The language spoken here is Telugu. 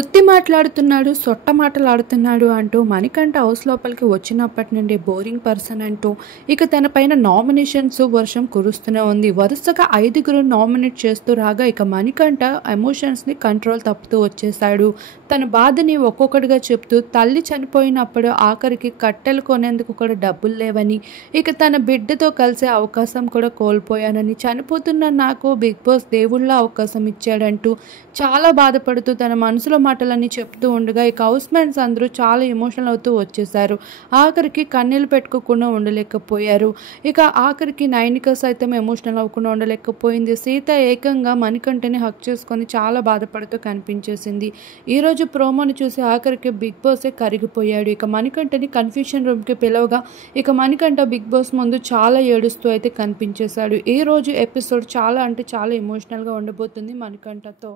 సుత్తి మాట్లాడుతున్నాడు, సొట్ట మాటలాడుతున్నాడు అంటూ మణికంఠ హౌస్ లోపలికి వచ్చినప్పటి నుండి బోరింగ్ పర్సన్ అంటూ ఇక తన పైన నామినేషన్స్ వర్షం కురుస్తూనే ఉంది. వరుసగా 5గురు నామినేట్ చేస్తూ రాగా ఇక మణికంఠ ఎమోషన్స్ని కంట్రోల్ తప్పుతూ వచ్చేసాడు. తన బాధని ఒక్కొక్కటిగా చెప్తూ తల్లి చనిపోయినప్పుడు ఆఖరికి కట్టెలు కొనేందుకు కూడా డబ్బులు లేవని, ఇక తన బిడ్డతో కలిసే అవకాశం కూడా కోల్పోయానని, చనిపోతున్న నాకు బిగ్ బాస్ దేవుళ్ళ అవకాశం ఇచ్చాడంటూ చాలా బాధపడుతూ తన మనసులో మాటలన్నీ చెప్తూ ఉండగా ఇక హౌస్ మేట్స్ అందరూ చాలా ఎమోషనల్ అవుతూ వచ్చేసారు. ఆఖరికి కన్నీళ్ళు పెట్టుకోకుండా ఉండలేకపోయారు. ఇక ఆఖరికి నైనిక సైతం ఎమోషనల్ అవ్వకుండా ఉండలేకపోయింది. సీత ఏకంగా మణికంఠని హక్ చేసుకొని చాలా బాధపడుతూ కనిపించేసింది. ఈరోజు ప్రోమోని చూసి ఆఖరికి బిగ్ బాసే కరిగిపోయాడు. ఇక మణికంఠని కన్ఫ్యూషన్ రూమ్కి పిలవగా ఇక మణికంఠ బిగ్ బాస్ ముందు చాలా ఏడుస్తూ అయితే కనిపించేశాడు. ఈ రోజు ఎపిసోడ్ చాలా అంటే చాలా ఎమోషనల్గా ఉండబోతుంది మణికంఠతో.